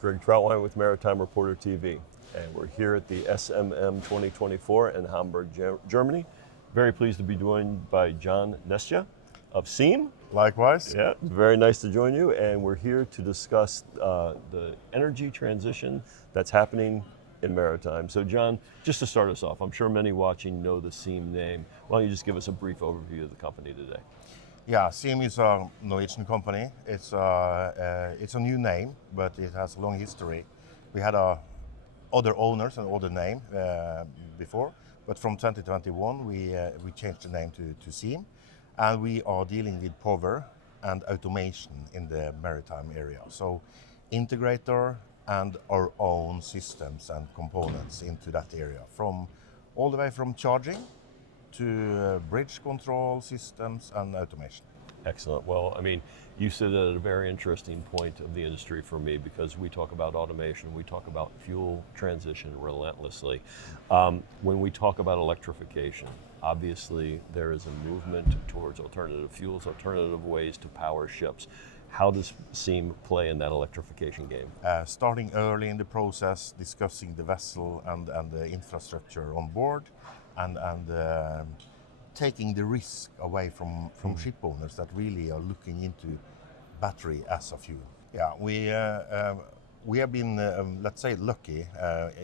Greg Troutwine with Maritime Reporter TV, and we're here at the SMM 2024 in Hamburg, Germany. Very pleased to be joined by Roger Nesje of SEAM. Likewise. Yeah, very nice to join you, and we're here to discuss the energy transition that's happening in maritime. So John, just to start us off, I'm sure many watching know the SEAM name. Why don't you just give us a brief overview of the company today? Yeah, SEAM is a Norwegian company. It's a new name, but it has a long history. We had other owners and other name before, but from 2021 we changed the name to SEAM, and we are dealing with power and automation in the maritime area. So integrator and our own systems and components into that area, from all the way from charging to bridge control systems and automation. Excellent. Well, I mean, you sit at a very interesting point of the industry for me, because we talk about automation, we talk about fuel transition relentlessly. When we talk about electrification, obviously there is a movement towards alternative fuels, alternative ways to power ships. How does SEAM play in that electrification game? Starting early in the process, discussing the vessel and the infrastructure on board, and taking the risk away from ship owners that really are looking into battery as a fuel. Yeah, we have been, let's say, lucky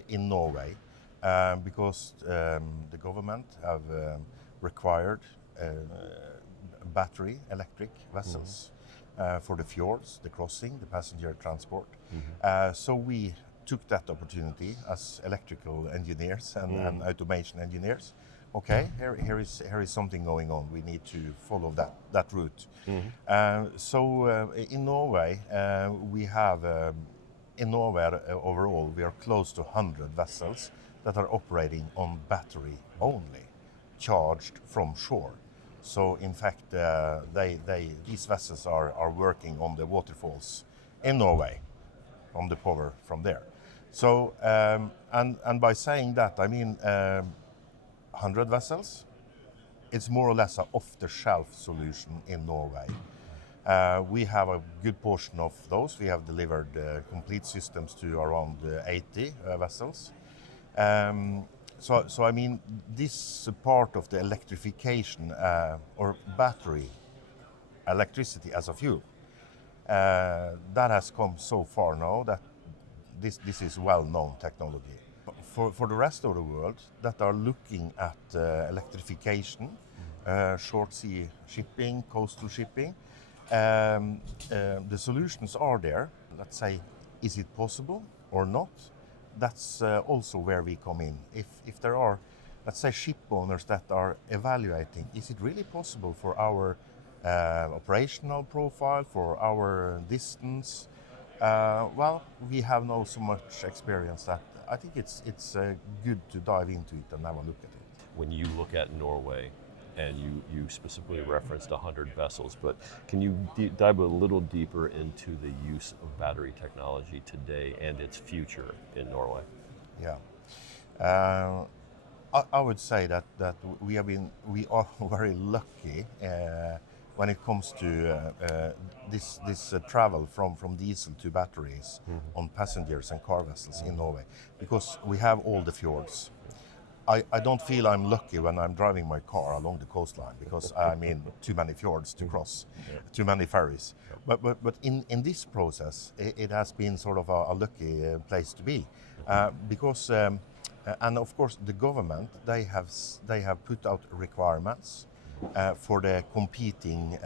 in Norway because the government have required battery electric vessels for the fjords, the crossing, the passenger transport. So we took that opportunity as electrical engineers and automation engineers. Okay, here is something going on. We need to follow that route. So in Norway, overall we are close to 100 vessels that are operating on battery only, charged from shore. So in fact, these vessels are working on the waterfalls in Norway, from the power from there. So and by saying that, I mean 100 vessels. It's more or less an off-the-shelf solution in Norway. We have a good portion of those. We have delivered complete systems to around 80 vessels. So I mean, this part of the electrification or battery electricity as a fuel, that has come so far now that this is well-known technology. For the rest of the world that are looking at electrification, short sea shipping, coastal shipping, the solutions are there. Let's say, is it possible or not? That's also where we come in. If there are, let's say, ship owners that are evaluating, is it really possible for our operational profile, for our distance? Well, we have now so much experience that I think it's good to dive into it and have a look at it. When you look at Norway, and you specifically referenced 100 vessels, but can you dive a little deeper into the use of battery technology today and its future in Norway? Yeah, I would say that we are very lucky when it comes to this travel from diesel to batteries on passengers and car vessels in Norway, because we have all the fjords. I don't feel I'm lucky when I'm driving my car along the coastline, because I mean too many fjords to cross, too many ferries. But in this process, it has been sort of a lucky place to be, because and of course the government, they have put out requirements for the competing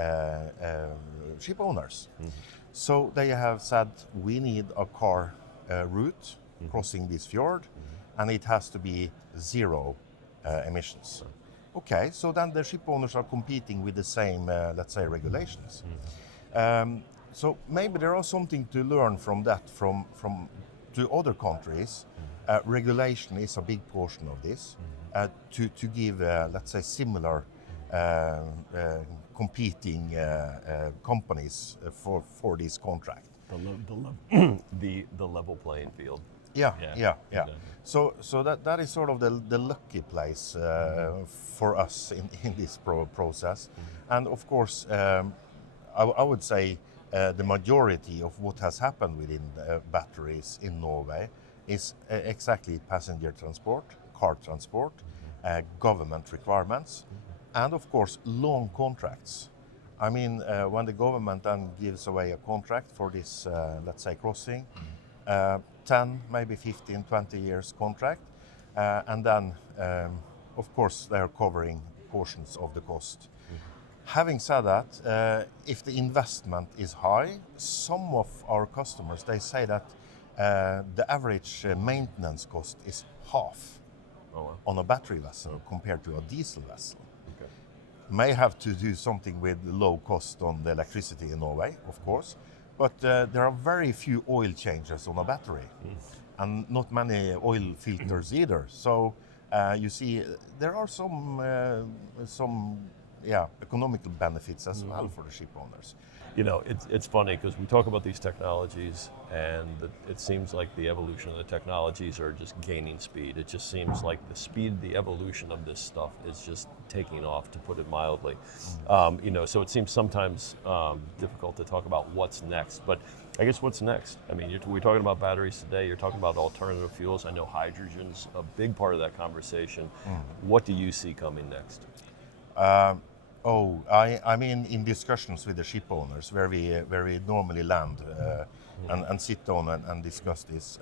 ship owners. So they have said, we need a car route crossing this fjord, and it has to be zero emissions. Okay, so then the ship owners are competing with the same, let's say, regulations. So maybe there are something to learn from that, from to other countries. Regulation is a big portion of this, to give, let's say, similar competing companies for this contract. The level playing field. Yeah. Exactly. So that is sort of the lucky place for us in this process. And of course, I would say the majority of what has happened within batteries in Norway is exactly passenger transport, car transport, government requirements, and of course long contracts. I mean, when the government then gives away a contract for this, let's say, crossing, 10, maybe 15, 20 years contract, and then, of course, they are covering portions of the cost. Having said that, if the investment is high, some of our customers, they say that the average maintenance cost is half on a battery vessel compared to a diesel vessel. Okay. May have to do something with low cost on the electricity in Norway, of course, but there are very few oil changes on a battery, and not many oil filters either. So you see, there are some economical benefits as well for the ship owners. You know, it's funny because we talk about these technologies, and it seems like the evolution of the technologies are just gaining speed. It just seems like the speed, the evolution of this stuff is just taking off, to put it mildly. You know, so it seems sometimes difficult to talk about what's next. But I guess what's next? I mean, we're talking about batteries today. You're talking about alternative fuels. I know hydrogen's a big part of that conversation. What do you see coming next? I mean, in discussions with the ship owners, where we normally land and sit down and discuss this,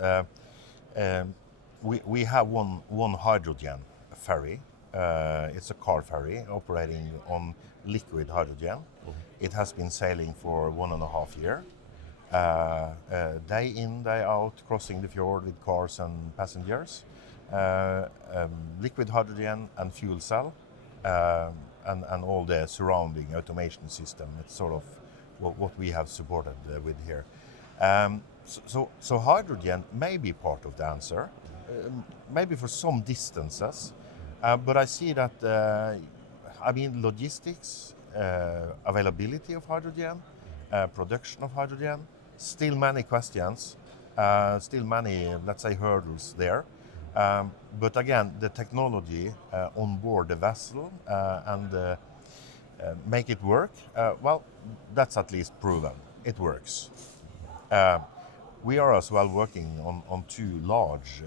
we have one hydrogen ferry. It's a car ferry operating on liquid hydrogen. It has been sailing for 1.5 years. Day in, day out, crossing the fjord with cars and passengers. Liquid hydrogen and fuel cell. And all the surrounding automation system. It's sort of what we have supported with here. So hydrogen may be part of the answer, maybe for some distances, but I see that, I mean, logistics, availability of hydrogen, production of hydrogen, still many questions, still many, let's say, hurdles there. But again, the technology on board the vessel and make it work, well, that's at least proven. It works. We are as well working on two large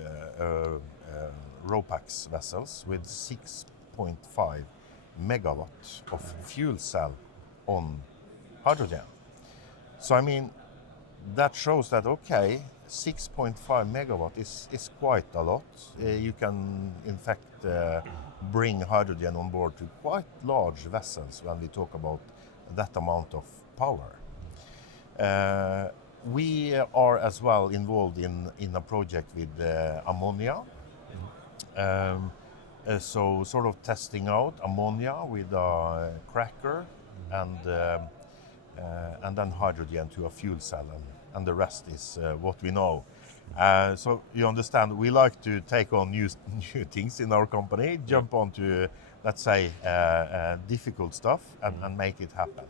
RoPax vessels with 6.5 megawatts of fuel cell on hydrogen. So I mean, that shows that, okay, 6.5 megawatt is quite a lot. You can, in fact, bring hydrogen on board to quite large vessels when we talk about that amount of power. We are as well involved in a project with ammonia. So sort of testing out ammonia with a cracker and then hydrogen to a fuel cell, and the rest is what we know. So you understand, we like to take on new things in our company, jump onto, let's say, difficult stuff and make it happen.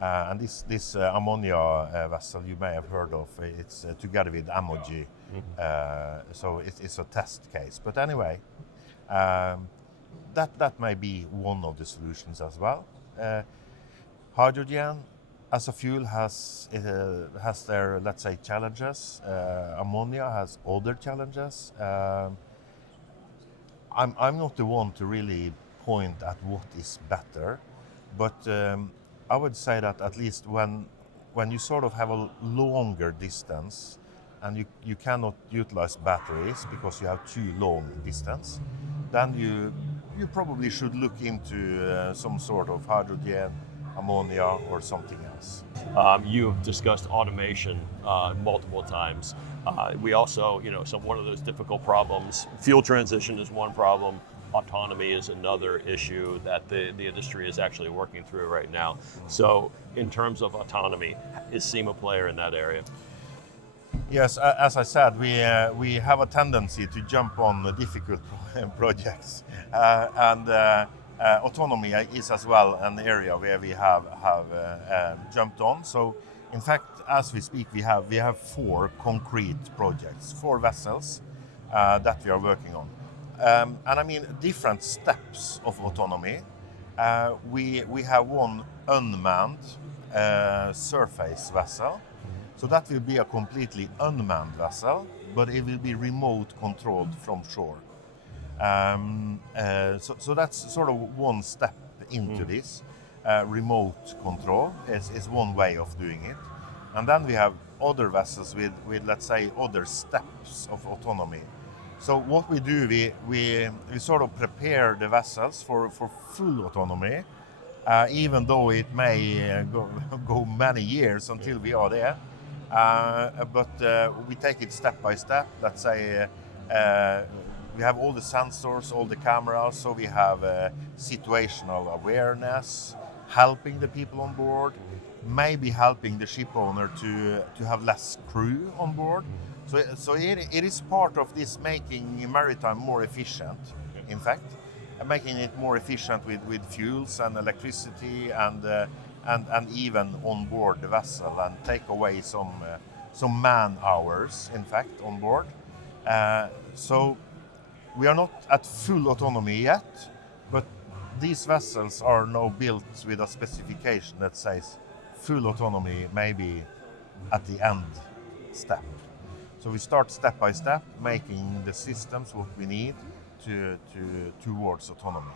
And this ammonia vessel you may have heard of, it's together with Emoji. So it's a test case. But anyway, that may be one of the solutions as well. Hydrogen as a fuel has their, let's say, challenges. Ammonia has other challenges. I'm not the one to really point at what is better, but I would say that at least when you sort of have a longer distance and you cannot utilize batteries because you have too long distance, then you probably should look into some sort of hydrogen, ammonia, or something else. You've discussed automation multiple times. We also, you know, one of those difficult problems, fuel transition is one problem, autonomy is another issue that the industry is actually working through right now. So in terms of autonomy, is SEAM a player in that area? Yes, as I said, we have a tendency to jump on the difficult projects, and autonomy is as well an area where we have jumped on. So, in fact, as we speak, we have 4 concrete projects, 4 vessels that we are working on, and I mean different steps of autonomy. We have one unmanned surface vessel. So that will be a completely unmanned vessel, but it will be remote controlled from shore. So that's sort of one step into this. Remote control is one way of doing it. And then we have other vessels with let's say, other steps of autonomy. So what we do, we sort of prepare the vessels for full autonomy, even though it may go many years until we are there. But we take it step by step. Let's say we have all the sensors, all the cameras, so we have situational awareness, helping the people on board, maybe helping the ship owner to have less crew on board. So it is part of this making maritime more efficient, in fact, and making it more efficient with fuels and electricity and even on board the vessel, and take away some man hours, in fact, on board. So we are not at full autonomy yet, but these vessels are now built with a specification that says full autonomy maybe at the end step. So we start step by step, making the systems what we need towards autonomy.